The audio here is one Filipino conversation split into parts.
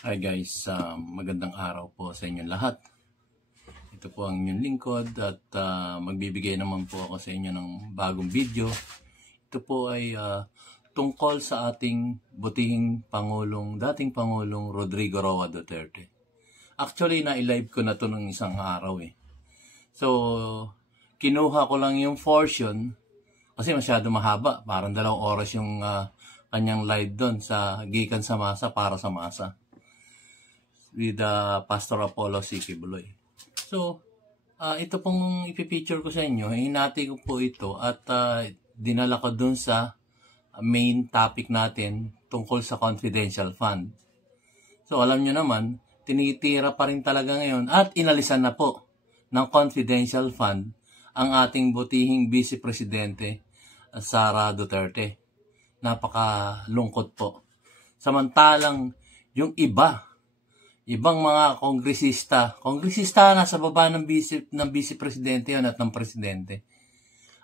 Hi guys, magandang araw po sa inyong lahat. Ito po ang inyong lingkod at magbibigay naman po ako sa inyo ng bagong video. Ito po ay tungkol sa ating butihing dating Pangulong Rodrigo Roa Duterte. Actually, na-live ko na to ng isang araw eh. So, kinuha ko lang yung portion kasi masyado mahaba. Parang 2 oras yung kanyang live doon sa Gikan sa Masa para sa Masa with Pastor Apollo C. Kibuloy. So, ito pong ipipicture ko sa inyo, hinati ko po ito at dinala ko dun sa main topic natin tungkol sa confidential fund. So, alam nyo naman, tinitira pa rin talaga ngayon at inalisan na po ng confidential fund ang ating butihing Vice Presidente Sara Duterte. Napakalungkot po. Samantalang yung ibang mga kongresista nasa baba ng vice presidente yan at ng presidente,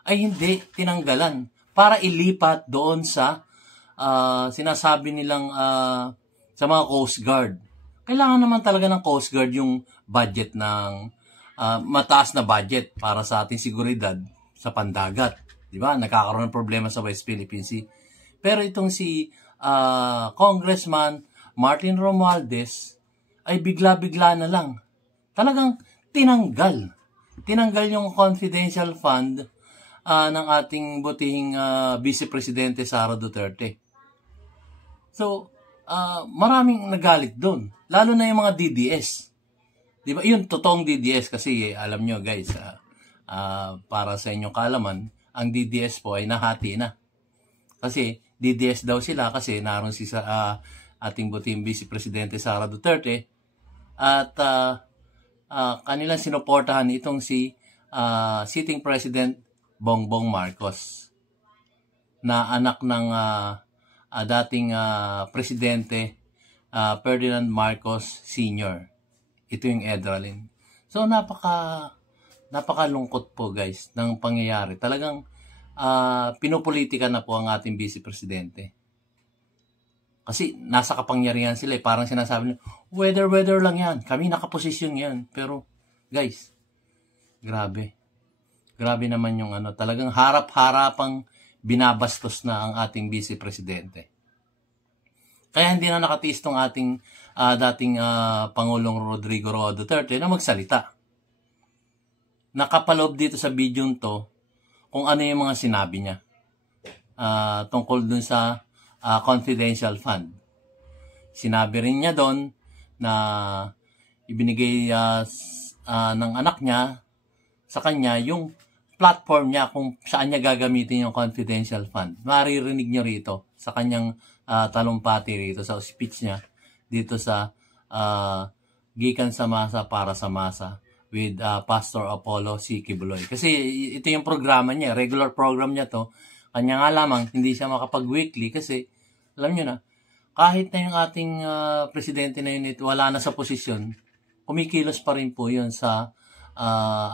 ay hindi tinanggalan para ilipat doon sa sinasabi nilang sa mga Coast Guard. Kailangan naman talaga ng Coast Guard yung budget ng mataas na budget para sa ating seguridad sa pandagat. Di ba? Nagkakaroon ng problema sa West Philippine Sea. Pero itong si Congressman Martin Romualdez ay bigla-bigla na lang. Talagang tinanggal yung confidential fund ng ating butihing Vice Presidente Sara Duterte. So, maraming nagalit doon. Lalo na yung mga DDS. Di ba? Yun, totoong DDS kasi alam nyo guys, para sa inyong kaalaman, ang DDS po ay nahati na. Kasi DDS daw sila kasi naroon si ating butihing Vice Presidente Sara Duterte at kanilang sinuportahan itong si sitting President Bongbong Marcos na anak ng dating Presidente Ferdinand Marcos Sr. Ito yung Edralin. So napakalungkot po guys ng pangyayari. Talagang pinupolitika na po ang ating Vice Presidente. Kasi nasa kapangyarihan sila eh. Parang sinasabi nila, weather lang yan. Kami nakaposisyon yan. Pero, guys, grabe. Grabe naman yung talagang harap-harapang binabastos na ang ating Vice Presidente. Kaya hindi na nakatiis tong ating dating Pangulong Rodrigo Roa Duterte na magsalita. Nakapaloob dito sa video to kung ano yung mga sinabi niya tungkol dun sa confidential fund. Sinabi rin niya doon na ibinigay ng anak niya sa kanya yung platform niya kung saan niya gagamitin yung confidential fund. Maririnig niyo rito sa kanyang talumpati rito sa speech niya dito sa Gikan sa Masa para sa Masa with Pastor Apollo C. Kibuloy. Kasi ito yung programa niya, regular program niya to. Kanya nga lamang hindi siya makapag-weekly kasi alam nyo na, kahit na yung ating presidente na yun wala na sa posisyon, kumikilos pa rin po yun sa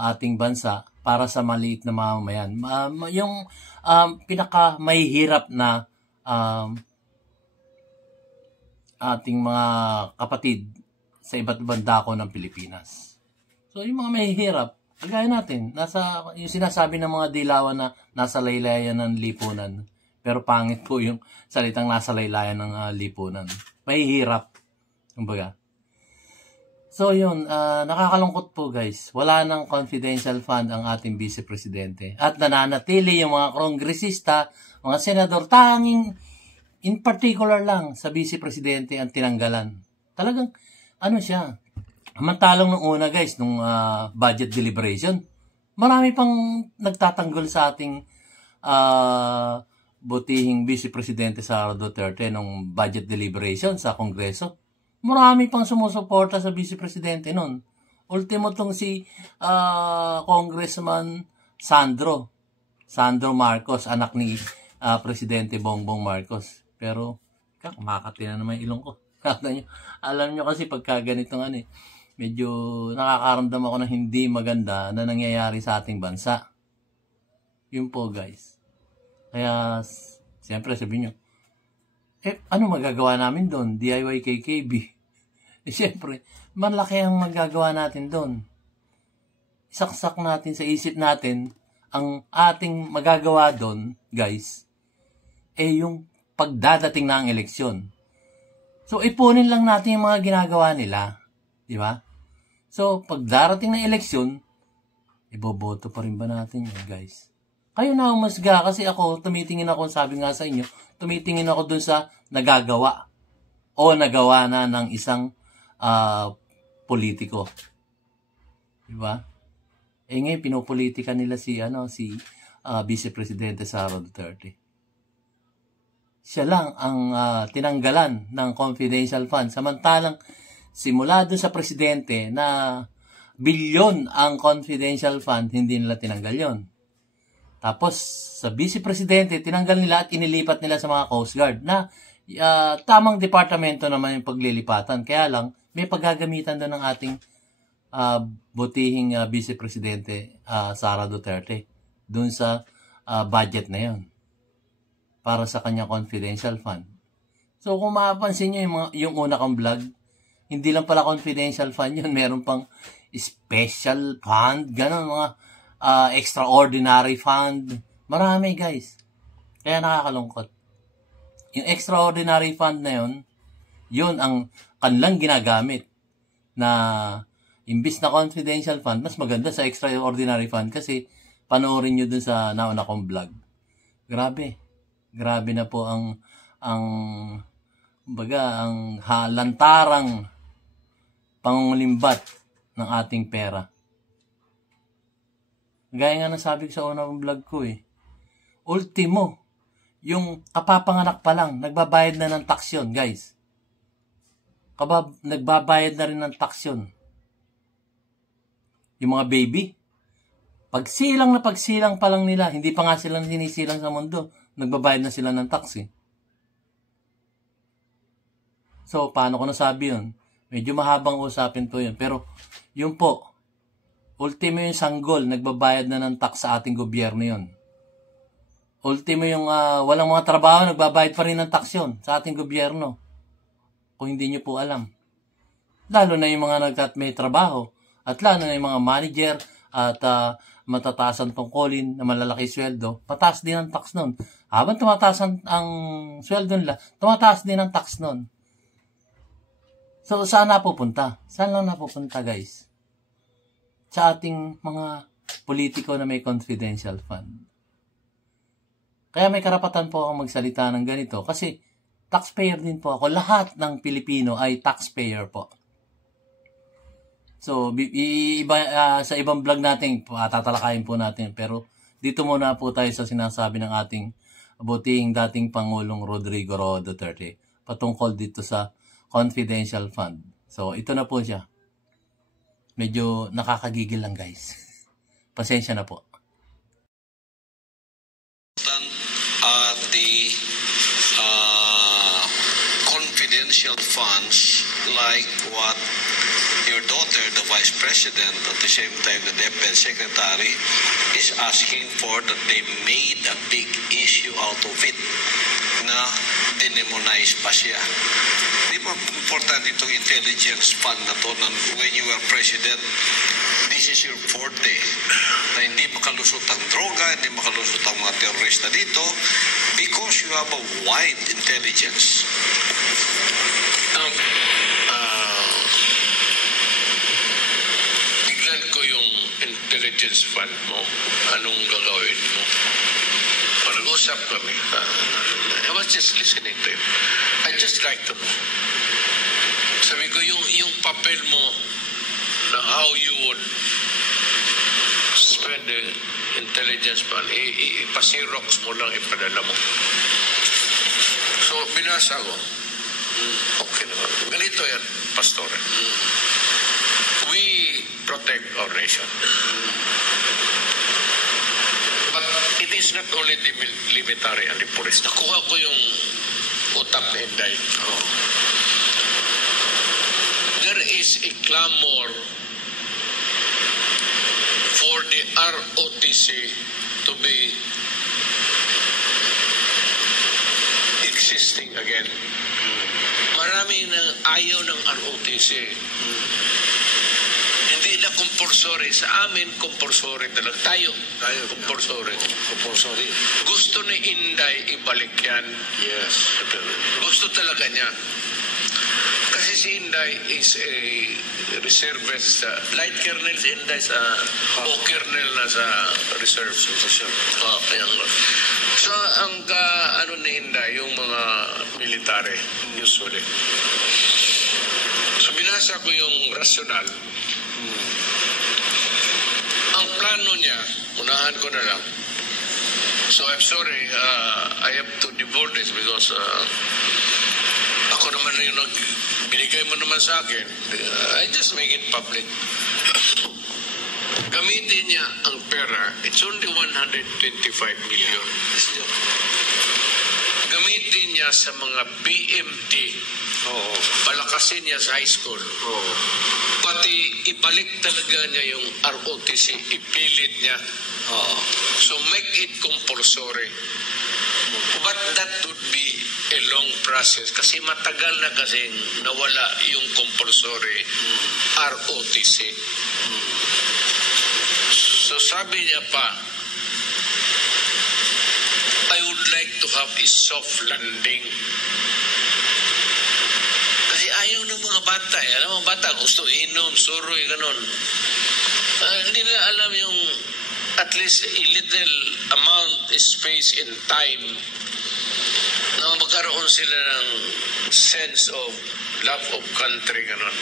ating bansa para sa maliit na mamamayan. Yung pinaka mahihirap na ating mga kapatid sa iba't ibang dako ng Pilipinas. So yung mga mahihirap, kagaya natin, yung sinasabi ng mga dilawan na nasa laylayan ng lipunan. Pero pangit po yung salitang nasa laylayan ng lipunan. Mahihirap. Kumbaga. So yun, nakakalungkot po guys. Wala nang confidential fund ang ating Vice Presidente. At nananatili yung mga kongresista, mga senador, tanging in particular lang sa Vice Presidente ang tinanggalan. Talagang, siya, mantalong nung una guys, nung budget deliberation. Marami pang nagtatanggol sa ating butihing Vice Presidente Sara Duterte nung budget deliberation sa Kongreso. Marami pang sumusuporta sa Vice Presidente nun. Ultimo tong si Congressman Sandro Marcos, anak ni Presidente Bongbong Marcos. Pero, kumakati na naman yung ilong ko. Alam nyo kasi pagka ganitong medyo nakakaramdam ako ng hindi maganda na nangyayari sa ating bansa. Yun po guys. Kaya, siyempre sabihin nyo, ano magagawa namin doon? DIY KKB. Siyempre, malaki ang magagawa natin doon. Isaksak natin sa isip natin ang ating magagawa doon, guys, yung pagdadating na ang eleksyon. So, ipunin lang natin yung mga ginagawa nila. Di ba? So, pag darating na eleksyon, iboboto pa rin ba natin yun, guys? Kayo na umusga kasi ako, tumitingin ako, sabi nga sa inyo, tumitingin ako dun sa nagagawa o nagawa na ng isang politiko. Di ba? Ngayon, pinopolitika nila si Vice Presidente Sara Duterte. Siya lang ang tinanggalan ng confidential fund. Samantalang, simula doon sa presidente na bilyon ang confidential fund, hindi nila tinanggal yon. Tapos, sa Vice Presidente, tinanggal nila at inilipat nila sa mga Coast Guard na tamang departamento naman yung paglilipatan. Kaya lang, may paggagamitan doon ng ating butihing Vice Presidente Sara Duterte doon sa budget na yon para sa kanyang confidential fund. So, kung mapapansin nyo yung una kong vlog, hindi lang pala confidential fund yun, meron pang special fund, gano'n, mga extraordinary fund. Marami, guys. Kaya nakakalungkot. Yung extraordinary fund na yun ang kanilang ginagamit na imbis na confidential fund, mas maganda sa extraordinary fund kasi panoorin nyo dun sa nauna kong vlog. Grabe. Grabe na po ang lantarang pangungulimbat ng ating pera. Gaya nga nasabi ko sa unang vlog ko Ultimo, yung kapapanganak pa lang, nagbabayad na ng tax yun, guys. Nagbabayad na rin ng tax yun. Yung mga baby, pagsilang pa lang nila, hindi pa nga silang sinisilang sa mundo, nagbabayad na sila ng tax So, paano ko nasabi yun? Medyo mahabang usapin po yun. Pero, yun po, ultimo yung sanggol, nagbabayad na ng tax sa ating gobyerno yun. Ultimo yung walang mga trabaho, nagbabayad pa rin ng tax yun sa ating gobyerno. Kung hindi nyo po alam. Lalo na yung mga may trabaho. At lalo na yung mga manager at matataas ang tungkulin na malalaki sweldo, pataas din ang tax nun. Habang tumataas ang sweldo nila, tumataas din ang tax nun. So, saan napupunta? Saan lang napupunta, guys? Sa ating mga politiko na may confidential fund. Kaya may karapatan po akong magsalita ng ganito kasi taxpayer din po ako. Lahat ng Pilipino ay taxpayer po. So, sa ibang vlog natin, tatalakayin po natin. Pero dito muna po tayo sa sinasabi ng ating butihing dating Pangulong Rodrigo Roa Duterte patungkol dito sa confidential fund. So, ito na po siya. Medyo nakakagigil lang, guys. Pasensya na po. The confidential funds like what your daughter, the Vice President, at the same time the DepEd Secretary, is asking for, that they made a big issue out of it na demonize pa siya. Di ba important itong intelligence fund na to na when you were president, this is your forte, na hindi makalusot ang droga, hindi makalusot ang mga terorista dito because you have a wide intelligence. Tignan ko yung intelligence fund mo, anong gagawin mo. Pag-usap kami. I was just listening to him. I just like to know. Sabi ko, yung papel mo na how you would spend the intelligence fund, ipasirox mo lang, ipadala mo. So, binasa ko. Okay naman. Ganito yan, Pastor. We protect our nation. But it is not only the military and the police. Nakuha ko yung utak ni Inday. There is a clamor for the ROTC to be existing again. Marami ayaw ng ROTC. Hindi na compulsory. Sa amin, compulsory talaga. Tayo compulsory. Compulsory. Gusto ni Inday ibalik yan. Yes. Gusto talaga niya. Kasi si Inday is a reservist. Light colonel si Inday o colonel na sa reserve. Kaya nga. So, ang ano ni Inday, yung mga military, usually. So, binasa ko yung rasyonal. Ang plano niya, unahan ko na lang. So, I'm sorry, I have to devote this because ako naman yung binigay mo naman sa akin. I just make it public. Gamitin niya ang pera. It's only 125 million. Gamitin niya sa mga BMT. Palakasin niya sa high school. Pati ibalik talaga niya yung ROTC. Ipilit niya. So make it compulsory. But that would be a long process kasi matagal na kasing nawala yung compulsory ROTC. So sabi niya pa, I would like to have a soft landing. Kasi ayaw ng mga bata. Alam mo, bata gusto inom, suroy, ganun. Hindi na alam yung at least a little amount, space and time na magkaroon sila ng sense of love of country, ganun.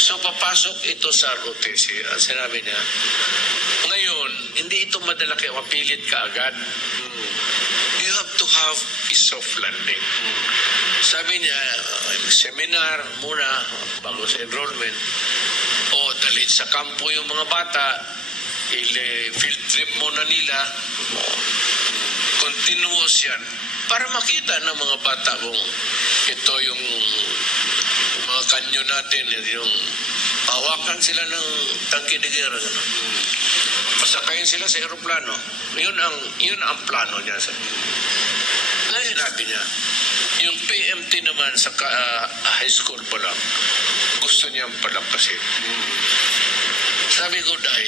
So, papasok ito sa ROTC. At sinabi niya, ngayon, hindi ito madala kaya mapilit ka agad. You have to have a soft landing. Sabi niya, seminar muna bago sa enrollment o dalhin sa kampo yung mga bata, field trip muna nila, continuous yan para makita ng mga bata kung ito yung mga kanyo natin, yung pawakan sila ng tangke de guerra, pasakayin sila sa aeroplano. Yun ang plano niya. Ngayon sinabi niya, yung PMT naman sa high school pa lang, gusto niyang palakasin. Sabi ko, Day,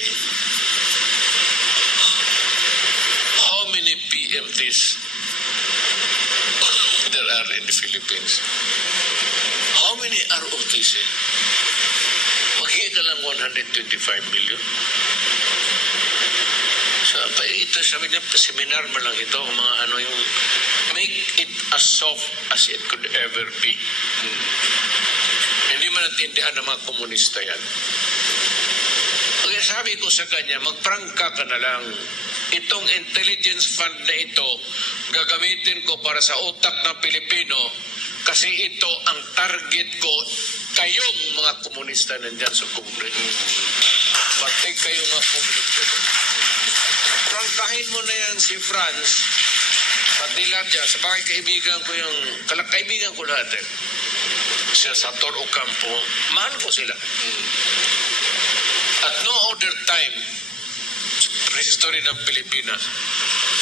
how many PMTs there are in the Philippines? How many ROTC? Magkita lang 125 million. So, ito sabi niya, seminar mo lang ito, mga ano yung, make it as soft as it could ever be. Hindi man natindihan ng mga komunista yan. Kaya sabi ko sa kanya, magprangka ka na lang. Itong intelligence fund na ito, gagamitin ko para sa utak ng Pilipino kasi ito ang target ko, kayong mga komunista nandyan sa Kongreso. Pati kayong mga komunista. Prangkahin mo na yan si Franz, pati Ladja, sa bakit kaibigan ko yung, kaibigan ko lahat eh. Siya sa Tor Ocampo, mahal ko sila. At no other time, sa history ng Pilipinas,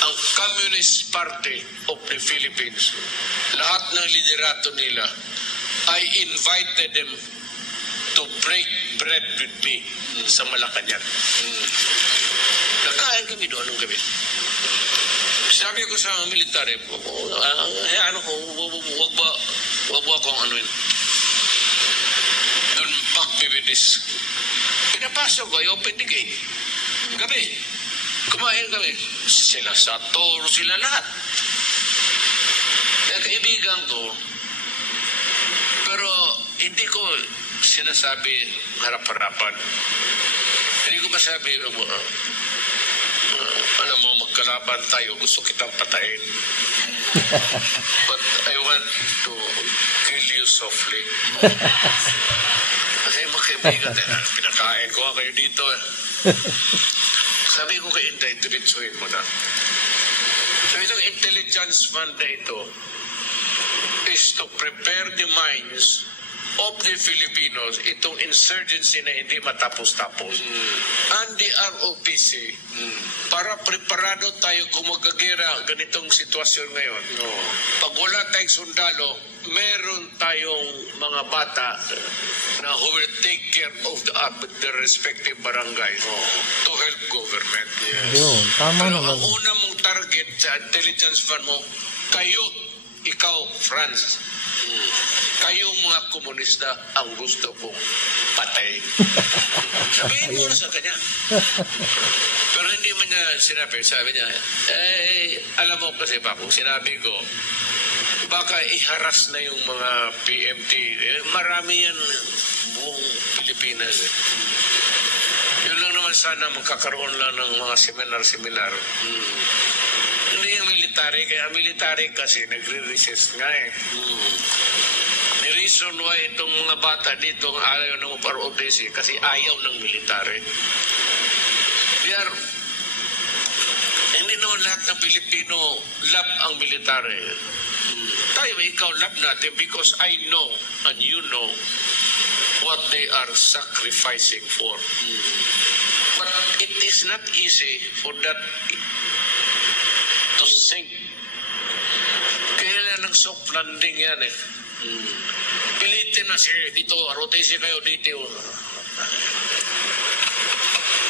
ang Communist Party of the Philippines, lahat ng liderato nila, I invited them to break bread with me sa Malacanang. Nagkain kami doon nung gabi. Sabi ko sa mga military, ano ko, wag ba akong ano yun. Doon pagbibidis. Pinapasok ko, I open the gate. Gabi. Kumain kami. Sila sa toro, sila lahat. Kaya kaibigan ko, pero hindi ko sinasabi harap-harapan. Hindi ko masabi, alam mo, magkalaban tayo, gusto kitang patayin. But I want to kill you softly. Kasi magkaibigan, pinakain ko kayo dito. Sabi ko kay Inday, diretsuhin mo na. So itong intelligence fund na ito is to prepare the minds of the Filipinos, itong insurgency na hindi matapos-tapos. And the ROTC, para preparado tayo kung magagera ganitong sitwasyon ngayon. Pag wala tayong sundalo, meron tayong mga bata na who will take care of the respective barangays to help government. Yun, tama Pero naman. ang una mong target sa intelligence fund mo, ikaw, France, kayong mga komunista ang gusto kong patay. Sabihin mo na sa kanya. Pero hindi man niya sinabi. Sabi niya, alam mo kasi pa, kung sinabi ko, baka iharas na yung mga PMT. Marami yan buong Pilipinas. Yun lang naman sana magkakaroon lang ng mga seminar. Hindi yung military, kaya military kasi nagre-resist nga eh. The reason why itong mga bata dito ang ayaw ng ROTC kasi ayaw ng military. Hindi naman lahat ng Pilipino love ang military. Tayo, ikaw love natin because I know and you know what they are sacrificing for. But it is not easy for that to sink. Kaya ng soft landing yan eh. Pilitin na siya dito, ROTC kayo dito.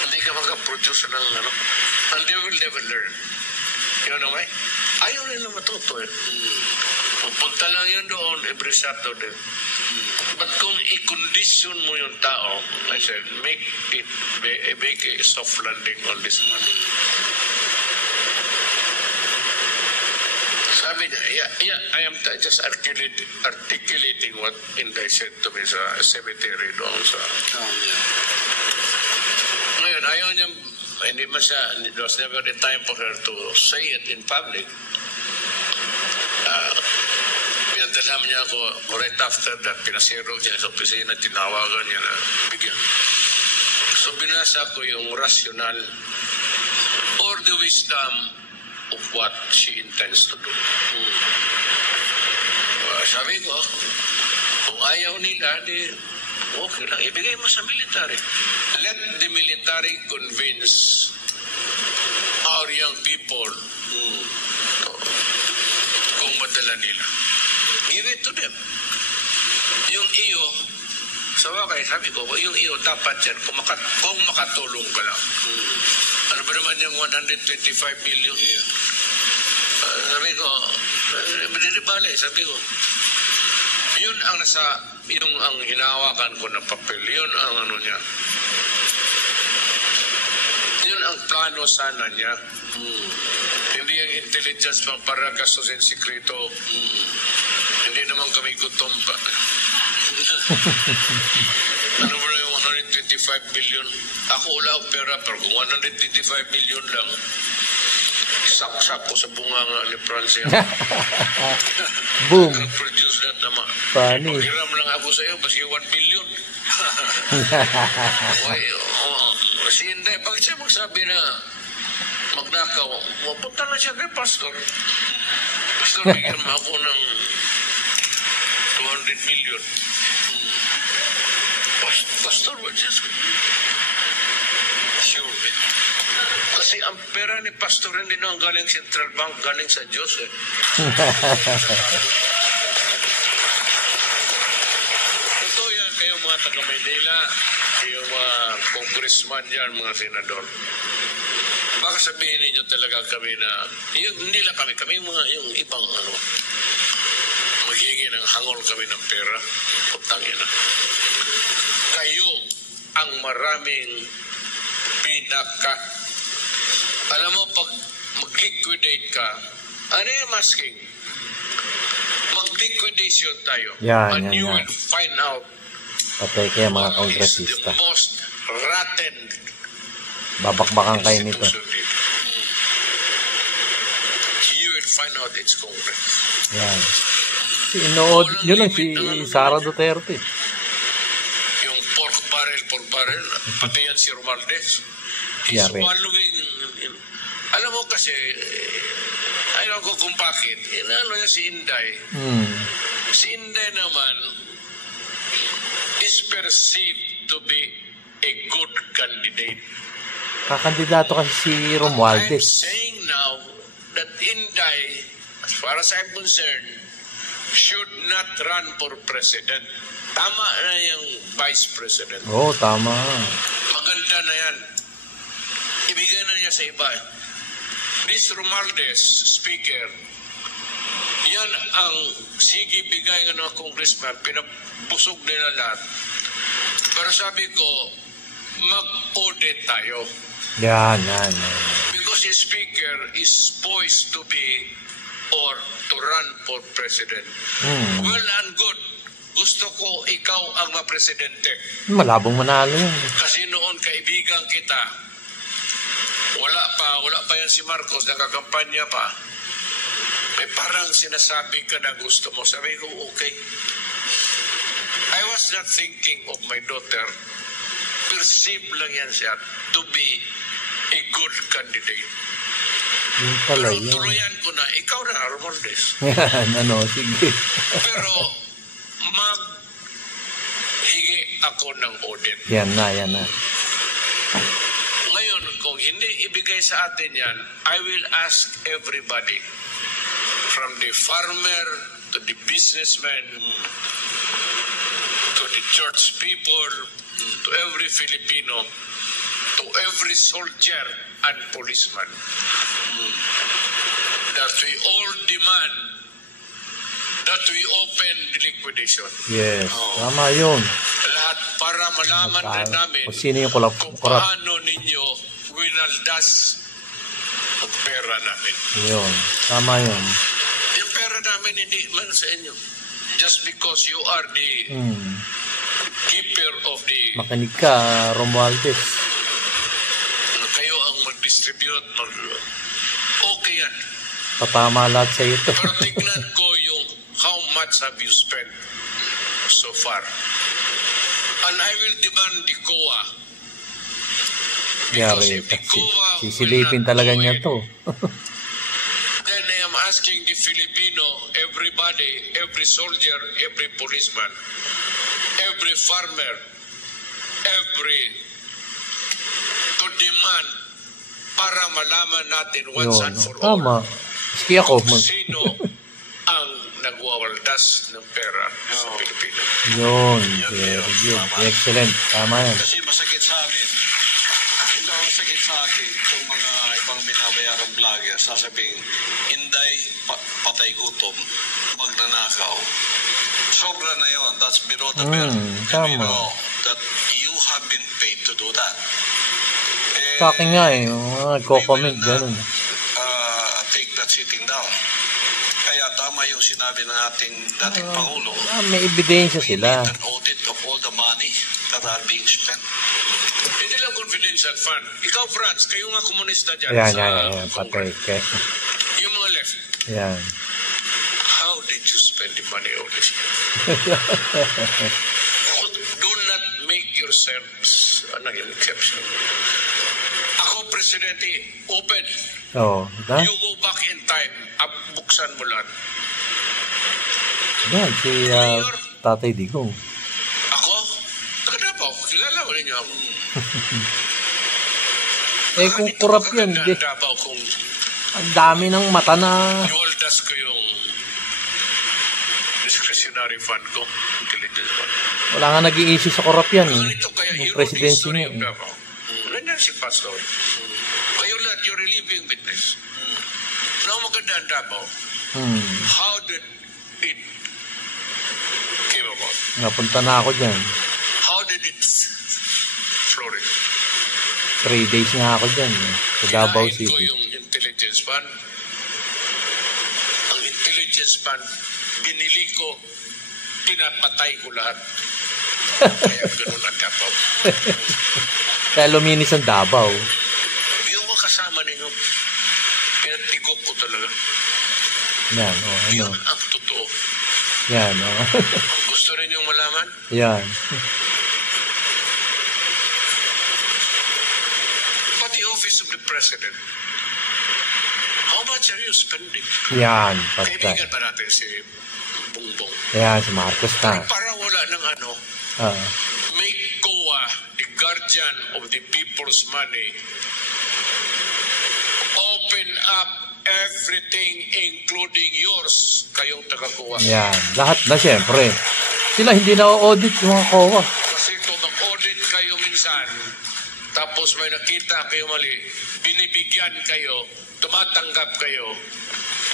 Hindi ka makaproduce ng ano. And they will never learn. You know why? Ayaw nila matuto eh. Pupunta lang yun doon every Saturday. But kung i-condition mo yung tao, I said, make a soft landing on this money. Sabi niya, yeah, I am just articulating what Inday said to me sa cemetery doon sa... Ngayon, ayaw niya, hindi man siya, it was never the time for her to say it in public. Pinadala niya ako right after that, pinasiro niya sa opisina, tinawagan niya na bigyan. So binasa ko yung rational or the wisdom of what she intends to do. Sabi ko, kung ayaw nila, di okay lang, ibigay mo sa military. Let the military convince our young people kung madala nila. Give it to them. Yung iyo, sa wakay, sabi ko, yung iyo dapat yan, kung makatulong ka lang. Ano ba naman yung 125 million? Sabi ko, sabi ko, yun ang yung ang hinawakan ko ng papel, yun ang ano niya. Yun ang plano sana niya. Hindi ang intelligence pang para gastusin sikreto. Hindi naman kami gutom pa. Ano ba yung 125 million? Ako wala ang pera, pero kung 125 million lang, saksak ko sa bunganga ni Francia. Boom. Produce that naman. Funny. Paghiram lang ako sa iyo, basi 1 billion. Si Inday, bakit siya magsabi na magnakaw? Mapunta na siya kay Pastor. Pastor, bigyan mo ako ng 200 million. Pastor, what just... Sure, man. Kasi ang pera ni Pastor hindi na ang galing Central Bank, galing sa Diyos eh. Totoo yan, kayo mga taga-Maynila, kayo mga congressman yan, mga senador. Baka sabihin ninyo talaga kami na, hindi lang kami mga yung ibang ano, maghingi ng hangol kami ng pera. Putangin na. Kayo ang maraming alam mo, pag mag-liquidate ka, ano yung masking? Mag-liquidation tayo. Yan. You will find out Patay kaya mga what is kongresista. the most rotten Babakbakan kayo nito. institution. You will find out it's Congress. Yan. Yun lang si Sara Duterte. Yung pork barrel, pati yan si Romualdez. He's Yari. swallowing. Alam mo kasi, ayaw ko kung bakit. Ano niya si Inday. Si Inday naman, is perceived to be a good candidate. Kakandidato kasi si I'm Romualdez. saying now that Inday, as far as I'm concerned, should not run for president. Tama na yung vice president. Oo, tama. Maganda na yan. Ibigay na niya sa iba. This Romualdez, speaker, yan ang sige bigay ng mga congressman, pinabusog nila lahat. Pero sabi ko, mag-audit tayo. Yan. Because the speaker is poised to be or to run for president. Well and good. Gusto ko ikaw ang mapresidente. Malabong manalo yan. Kasi noon kaibigan kita. Wala pa yan si Marcos, nakakampanya pa. May parang sinasabi ka na gusto mo. Sabi ko, okay. I was not thinking of my daughter. Perceive lang yan siya to be a good candidate. Yun pala Pero yun. tuluyan ko na, ikaw na, Romualdez. Yan, sige. Pero maghingi ako ng audit. Yan na. Ngayon, kung hindi ibigay sa atin yan, I will ask everybody, from the farmer to the businessman, to the church people, to every Filipino, to every soldier and policeman, that we all demand that we open the liquidation. Yes, tama yun. Lahat para malaman rin namin Kung sino yung kung korap. paano ninyo winaldas ang pera namin. Yun, tama yun. Yung pera namin hindi man sa inyo. Just because you are the keeper of the... Makinig ka, Romualdez. Kayo ang mag-distribute, okay yan. Patama lahat sa ito. Pero tignan ko yung how much have you spent so far. And I will demand the COA. Yari, sisilipin talaga niya to. Then I am asking the Filipino, everybody, every soldier, every policeman, every farmer, to demand para malaman natin once and for all Tama. Sige ako. kung sino ang nagwawaldas ng pera sa Pilipinas. Yun, very good. Excellent. Tama yan. Kasi masakit sa amin. Ito ang sakit sa akin itong mga ibang binabayarang vlogger sasabing Inday, patay gutom, magnanakaw. Sobra na yun. That's below the belt. And we tama. know that you have been paid to do that. Sa akin nga nagko-comment ganun. Take that sitting down. Kaya tama yung sinabi ng ating dating Pangulo. May ebidensya We sila. need an audit of all the money that are being spent. Hindi lang confidential fund. Ikaw, Franz, kayo nga komunista dyan Yan. Patay. Yung mga left, Yan. how did you spend the money all this year? Do not make yourselves an exception. Ako, Presidente, open. Oo. You go back in time, buksan mo lahat. Yan, si Tatay Digong. Ako? Taga-Davao, kilala mo ninyo ako. Kung kurap yan, Davao kung ang dami ng mata na... iwaldas ko yung discretionary fund ko, intelligence fund. Wala nga nag-i-issue sa kurap yan. Ganito kaya Yung hero presidency history niya. of Davao. Nandiyan si Pastor. Kayo lahat, you're a living witness. Now maganda ang Davao. How did it came about? Napunta na ako dyan. How did it flourish? 3 days nga ako dyan. Sa Davao Kinain ko City. yung intelligence fund. Ang intelligence fund, binili ko, pinapatay ko lahat. Kaya ganun ang Davao. Kaya luminis ang Davao. Yung mga kasama ninyo, pinatigok ko talaga. Yan, Yun ang totoo. Yan, Gusto rin yung malaman? Yan. But the office of the president, how much are you spending? Yan, patay. Kaibigan ba natin si Bongbong? Yan, si Marcos na. Para wala ng Make COA the guardian of the people's money. Open up everything including yours, kayong taga-COA. Yan. Lahat na siyempre. Sila hindi na-audit yung mga COA. Kasi kung mag-audit kayo minsan, tapos may nakita kayo mali, binibigyan kayo, tumatanggap kayo,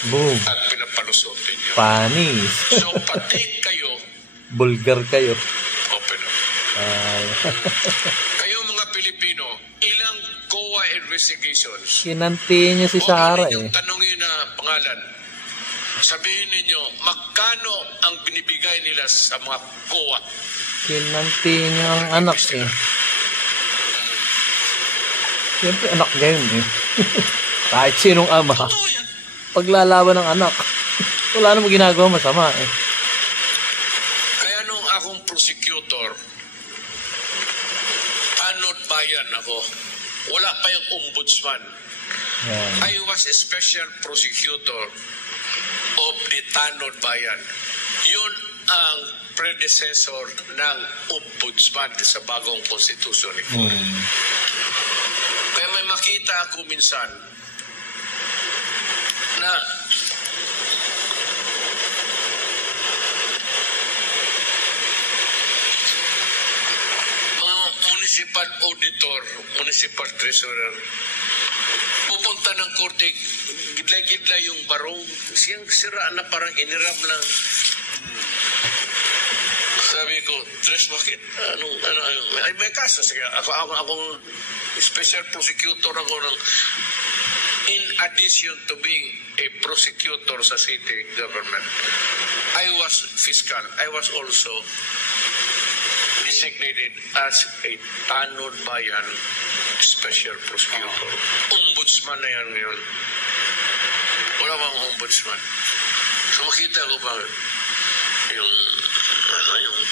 Boom. at pinapalusotin nyo. Panis. So, pati kayo, Bulgar kayo. open up. Kayo mga Pilipino, ilang COA investigations? Kinanti niya si Sara Huwag ninyong eh. tanungin na pangalan. Sabihin ninyo, magkano ang binibigay nila sa mga COA? Kinanti niya ang anak eh. Siyempre anak niya yun eh. Kahit sinong ama, Oo yan. paglalaban ng anak, wala namang ginagawa masama eh. Kaya nung akong prosecutor, tanod bayan ako. Wala pa yung ombudsman. Yan. I was a special prosecutor of the Tanod Bayan. Yun ang predecessor ng ombudsman sa bagong konstitusyon. Kaya may makita ako minsan na mga municipal auditor, municipal treasurer, pupunta ng korte, gidla-gidla yung barong, siyang sira na parang iniram lang. Sabi ko, Tres, bakit? Ay, may kaso. Sige, akong special prosecutor ako ng, in addition to being a prosecutor sa city government, I was fiscal. I was also designated as a Tanod Bayan special prosecutor. Ombudsman na yan ngayon. Wala bang ombudsman? So makita ko ba yung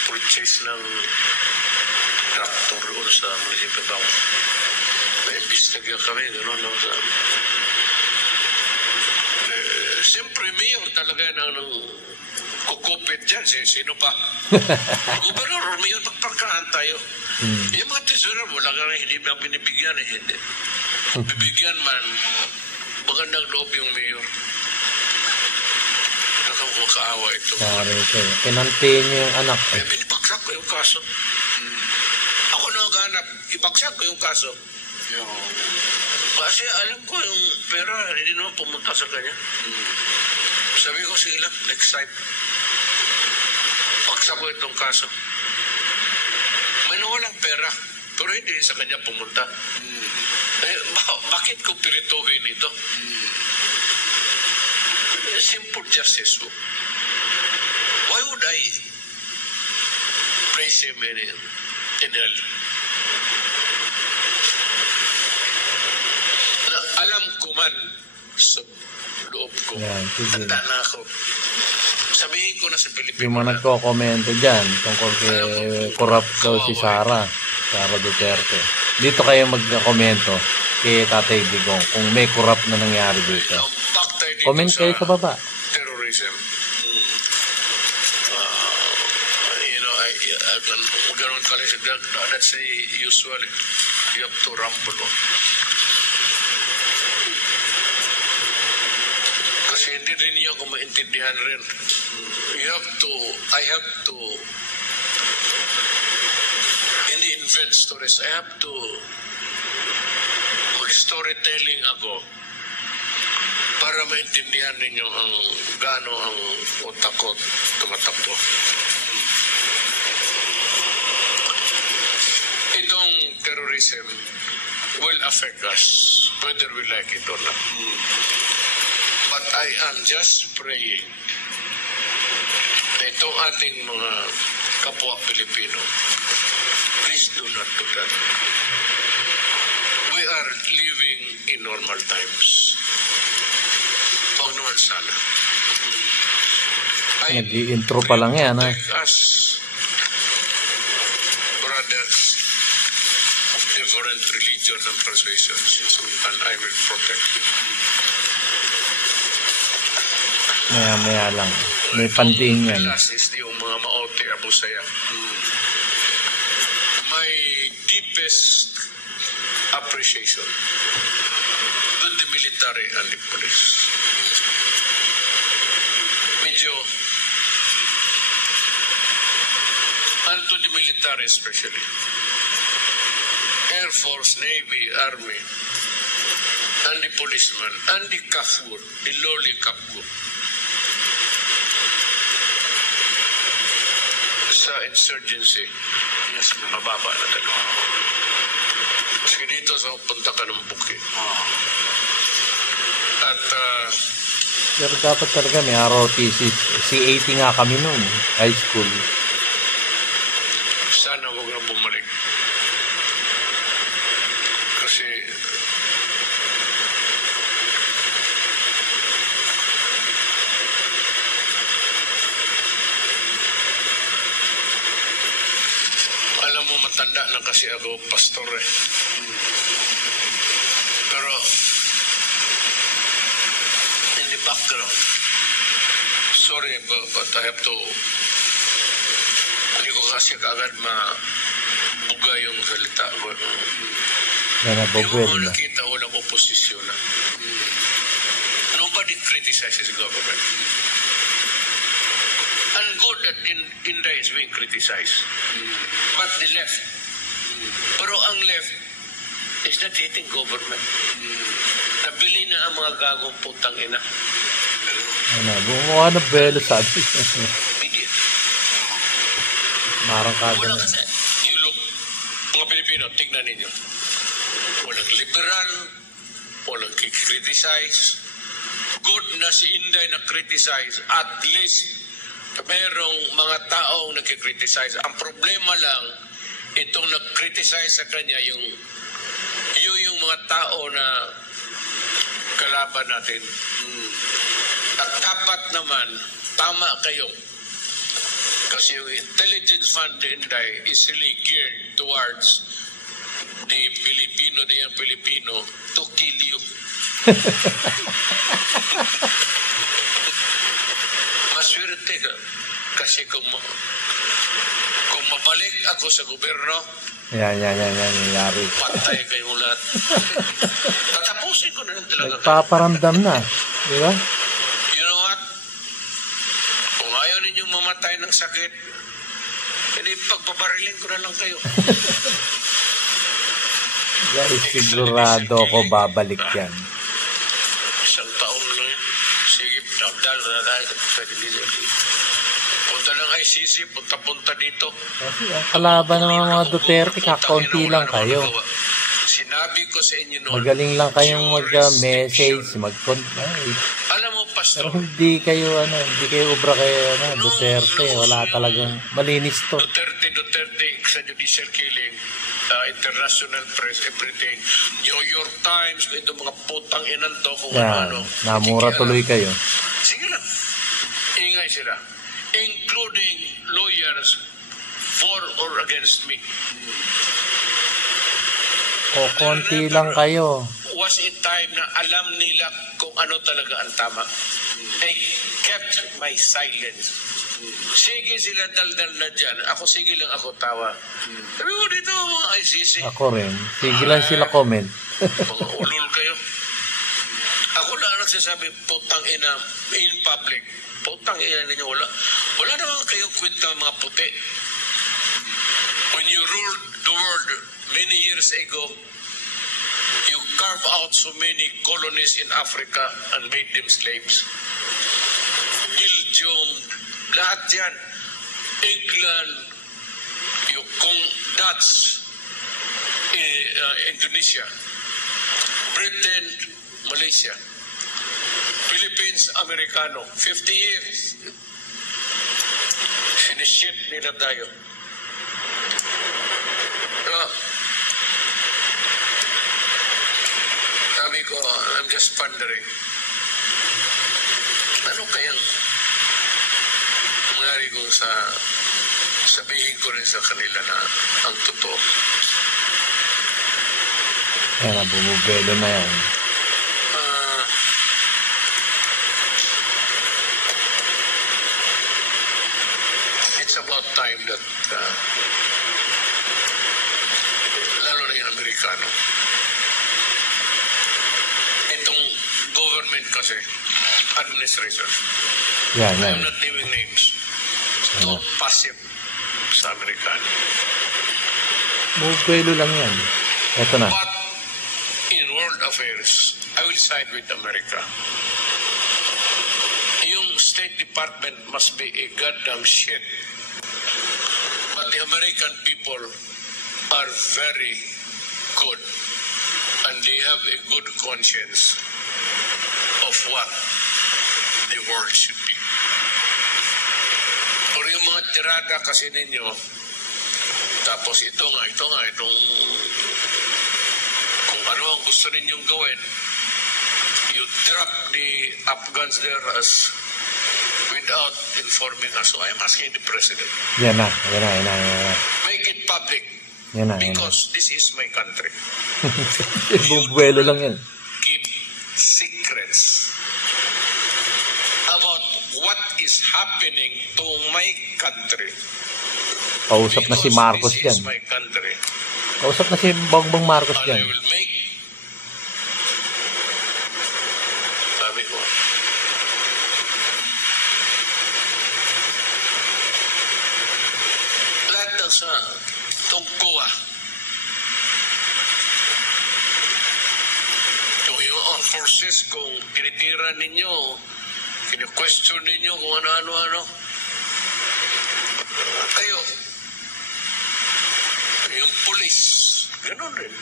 purchase ng tractor doon sa munisipyo ba? Na-imbestiga kami, gano'n lang sa siyempre mayor talaga nang kukupit dyan. Sino pa? Gobernador, mayor, magpagkaan tayo. Yung mga tesorer, wala ka rin, hindi ba binibigyan eh, hindi. Bibigyan man, magandang loob yung mayor. Nakakaawa ito. Sorry kayo. Kinanti niya yung anak eh. Binibagsak ko yung kaso. Ako naghanap, ibagsak ko yung kaso. Kasi alam ko yung pera, hindi naman pumunta sa kanya. Sabi ko, sige lang, next time. Bagsak ko itong kaso. May nawalang pera, pero hindi sa kanya pumunta. Bakit ko pirituhin ito? Simple justice. Why would I praise him in hell? Alam ko man sa loob ko. Yan, sige. Tanda na ako. Sabihin ko na sa Pilipinas. Yung mga nagko-komento dyan tungkol kay corrupt daw si Sara Duterte. Dito kayo mag-komento kay Tatay Digong kung may corrupt na nangyari dito. Comment kayo sa baba. Terrorism. Gano'n ka lang. That's the usual. You have to rumble. Kasi hindi rin niyo ako maintindihan rin. I have to hindi invent stories. I have to mag-storytelling ako para maintindihan ninyo ang gaano ang utak ko tumatakbo. Itong terrorism will affect us whether we like it or not. But I am just praying na itong ating mga kapwa Pilipino, please do not do that. We are living in normal times. Huwag naman sana. Nag-i-intro pa lang yan, ha? Take us, brothers of different religions and persuasions, and I will protect you. Maya-maya lang. May panting yan. Pilas is yung mga maote, abusaya. my deepest appreciation to the military and the police. Medyo, and to the military especially, Air Force, Navy, Army, and the policemen, and the kafur, the lowly kafur, sa insurgency, yes, mababa na talaga. Kasi dito sa punta ka ng bukid. At, Pero dapat talaga may ROTC. C80 nga kami noon, high school. sana huwag na bumalik. Kasi, alam mo, matanda na kasi ako, pastor eh. Pero, in the background, sorry, but I have to, hindi ko kasi agad mabuga yung salita ko. Na Yung nabobwel mga na. nakita, walang oposisyon na. Nobody criticizes the government. And good that India is being criticized. But the left. Pero ang left is not hating government. Nabili na ang mga gagong putang ina. Ano, bumuha na belo sabi. Idiot. Marang Wala kagano. kasi. You look, mga Pilipino, tignan ninyo. Walang liberal, walang criticize. Good na si Inday na criticize. At least, merong mga taong nagkikriticize. Ang problema lang, itong nag-criticize sa kanya, yung mga tao na kalaban natin. At dapat naman, tama kayo. Kasi yung intelligence fund ni Inday is really geared towards the Filipino, the young Filipino, to kill you. Maswerte ka. Kasi kung mabalik ako sa gobyerno, Yan, nangyari. patay kayong lahat. Tatapusin ko na lang talaga. Nagpaparamdam na. Di ba? You know what? Kung ayaw ninyong mamatay ng sakit, hindi pagbabarilin ko na lang kayo. Guys, sigurado ako babalik yan. Isang taon lang yun. Sige, dal na tayo sa division. Punta ng ICC, punta dito. Kasi ang kalaban ng mga Duterte, kakaunti lang kayo. Sinabi ko sa inyo noon. Magaling lang kayong mag-message, Alam mo, Pastor, pero hindi kayo ubra kay Duterte. Wala talagang malinis to. Duterte, sa judicial killing, international press, everything. New York Times, ito mga putang inan to, kung Yan, ano. namura tuloy kayo. Sige lang. Ingay sila. Including lawyers for or against me. O konti lang kayo. Was it time na alam nila kung ano talaga ang tama? I kept my silence. Sige sila daldal na dyan. Sige lang ako tawa. Sabi ko dito mga ICC. Ako rin. Sige lang sila comment. Mga ulul kayo. Ako lang nagsasabi, putang ina, in public. Putang ina ninyo, wala naman kayong kwenta mga puti. When you ruled the world many years ago, you carved out so many colonies in Africa and made them slaves. Belgium, lahat yan. England, yung Dutch, Indonesia, Britain, Malaysia, Philippines, Amerikano, 50 years. Sinishit nila tayo. Sabi ko, I'm just pondering. Ano kayang mangyari kung sabihin ko rin sa kanila na ang totoo? Yan, bumubelo na yan. It's about time that Amerikano. Itong government kasi, administration. Yan. I'm not naming names. Ito passive sa Amerikano. Bubuelo lang yan. Ito na. But in world affairs, I will side with America. Yung State Department must be a goddamn shit. But the American people are very good. And they have a good conscience of what the world should be. Pero yung mga tirada kasi ninyo, tapos itong kung ano ang gusto ninyong gawin, you drop the Afghans there as without informing us. So I'm asking the President. Yan na. Make it public. Yan na. Because this is my country. Bubuelo lang yan. Keep secrets about what is happening to my country. Kausap na si Marcos Because dyan. this is my country. Kausap na si Bongbong Marcos And dyan. I will make, sabi ko, lahat ng sa tungkuwa, yung armed forces, kung tinitira ninyo, kini-question ninyo kung ano-ano, kayo, yung police, ganun rin.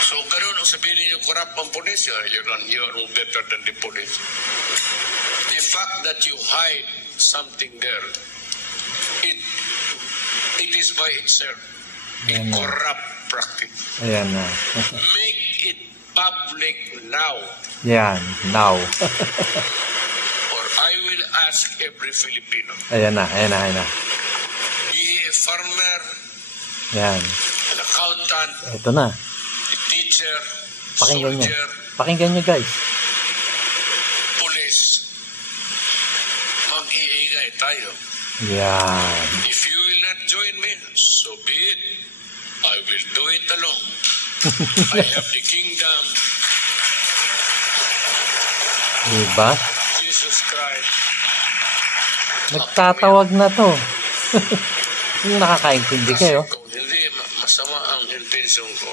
So, ganun ang sabihin ninyo, corrupt ang police, you're no better than the police. The fact that you hide something there, it is by itself a corrupt practice. Ayan na. Make it public now, Yan. Now. or I will ask every Filipino, Ayan na. be a farmer, Yan. an accountant, Ito na. a teacher, Pakinggan nyo. soldier, Pakinggan nyo, guys. police, mag-iingay tayo. Yan. If you will not join me, so be it. I will do it alone. I have the kingdom, Diba? Jesus Christ. Nagtatawag na to. Yung nakakaintindi kayo. Kung hindi masama ang intensyon ko,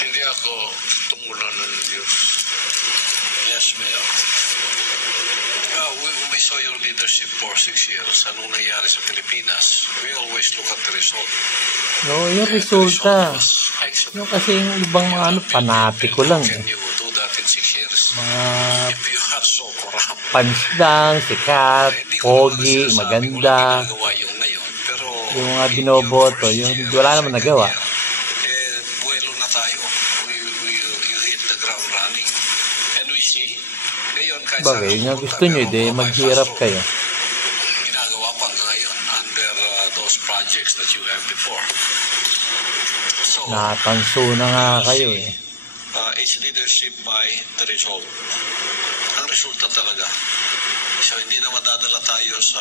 hindi ako tumulan ng Diyos. Yes, Mayor. We saw your leadership for 6 years. Anong nangyari sa Pilipinas? We always look at the result. No, yung resulta. Yung kasi yung ibang mga panatiko lang Can eh. you do that in 6 years? Mga If you are so corrupt. panslang, sikat, pogi, maganda. Yung ngayon, pero Yung mga binoboto, yung wala naman nagawa. buwelo na tayo. You hit the ground running. And we see, ngayon, kahit Bagay, yung gusto nyo, maghirap kayo. ginagawa pa ngayon under those projects that you have before. So, Natanso na nga kayo eh. it's leadership by the result. Ang resulta talaga. So, hindi na madadala tayo sa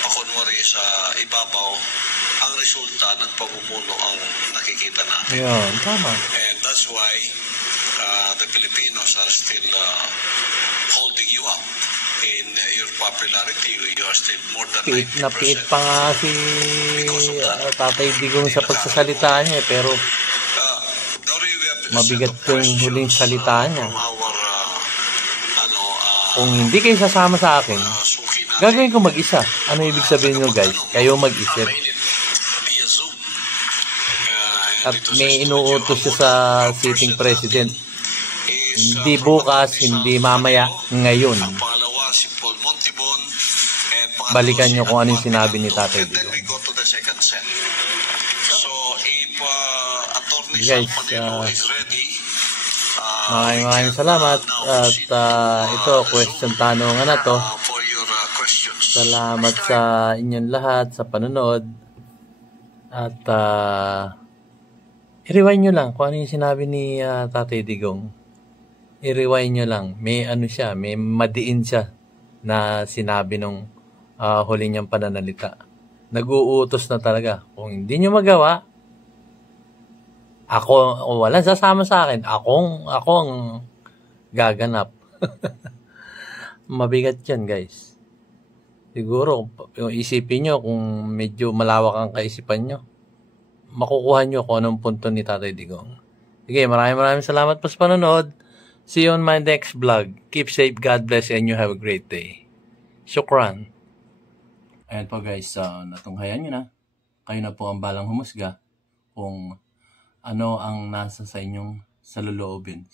pakunwari sa ibabaw. Ang resulta ng pamumuno ang nakikita natin. Yun, tama. And that's why the Filipinos are still holding you up in your popularity. You are still more than 90%. Piit na piit pa nga si Tatay Digong sa pagsasalita niya eh, pero mabigat yung huling salita niya. Kung hindi kayo sasama sa akin, gagawin ko mag-isa. Ano ibig sabihin nyo guys? Kayo mag-isip. At may inuutos siya sa sitting president. Hindi bukas, hindi mamaya, ngayon. Balikan nyo kung ano yung sinabi ni Tatay Digong. Guys, maraming salamat. At ito, question tanongan na to. Salamat sa inyong lahat sa panonood. At i-rewind nyo lang kung ano yung sinabi ni Tatay Digong. I-rewind nyo lang. May ano siya, may madiin siya na sinabi nung huli niyang pananalita. Nag-uutos na talaga. Kung hindi nyo magawa, Ako, walang sasama sa akin. Ako ang gaganap. Mabigat yan, guys. Siguro, yung isipin nyo, kung medyo malawak ang kaisipan nyo, makukuha nyo kung anong punto ni Tatay Digong. Sige, maraming salamat po sa panonood. See you on my next vlog. Keep safe, God bless, and you have a great day. Shukran. Ayan po guys, natunghayan nyo na. Kayo na po ang balang humusga kung ano ang nasa sa inyong saluloobin.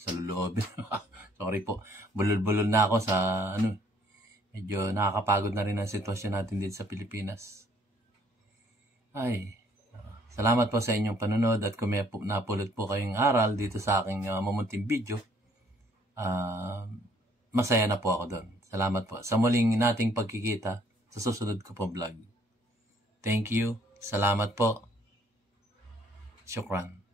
Sorry po, bulol-bulol na ako sa medyo nakakapagod na rin ang sitwasyon natin dito sa Pilipinas. Salamat po sa inyong panonood at kung may napulot po kayong aral dito sa aking mamunting video, masaya na po ako doon. Salamat po. Sa muling nating pagkikita sa susunod ko po vlog. Thank you. Salamat po. Shukran.